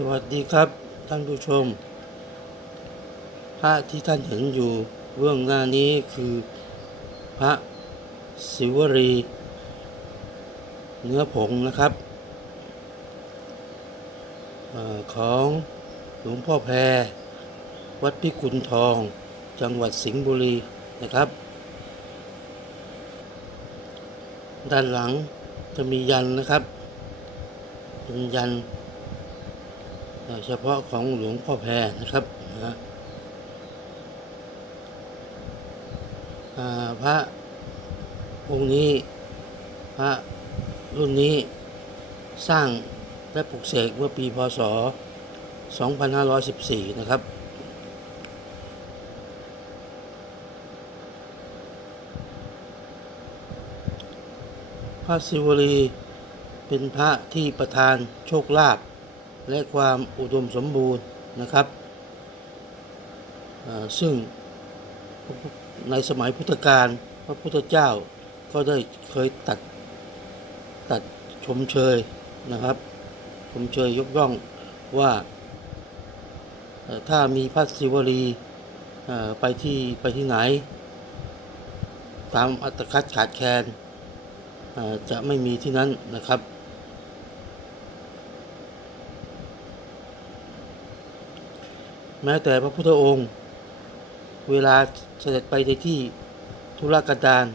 สวัสดีครับท่านผู้ชม พระที่ท่านเห็นอยู่เบื้องหน้านี้คือพระศิวรี เนื้อผงนะครับอของหลวงพ่อแพร วัดพิกุลทอง จังหวัดสิงห์บุรีนะครับ ด้านหลังจะมียันนะครับเป็นยัน เอ่อเฉพาะของหลวงพ่อแพรนะครับนะพระองค์นี้พระรุ่นนี้สร้างและปลุกเสกเมื่อปีพศ 2514 นะครับ พระศิวลีเป็นพระที่ประทานโชคลาภ และความอุดมสมบูรณ์นะครับซึ่งในสมัยพุทธกาลพระพุทธเจ้าก็ได้เคยตัดตัดชมเชยนะครับ ชมเชยยกย่องว่าถ้ามีพระศิวลีไปที่ไปที่ไหน ตามอัตคัดขาดแคลนจะไม่มีที่นั้นนะครับ แม้แต่พระพุทธองค์ เวลาเสด็จไปในที่ธุรกันดาร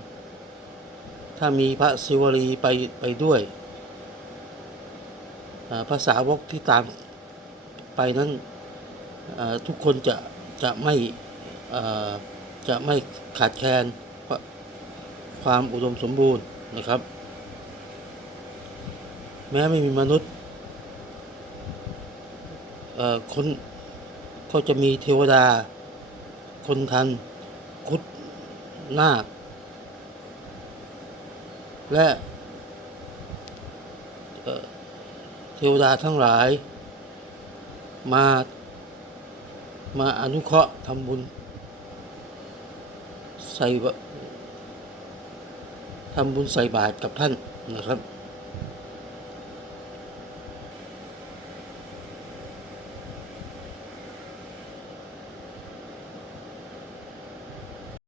ถ้ามีพระศิวลีไปไปด้วย ภาษาวกที่ตามไปนั้นทุกคนจะจะไม่จะไม่ขาดแคลนความอุดมสมบูรณ์นะครับ แม้ไม่มีมนุษย์คน ก็จะมีเทวดา คนทัน คุดนาค และเทวดาทั้งหลาย มามาอนุเคราะห์ทำบุญ ใส่ทำบุญใส่บาตรกับท่านนะครับ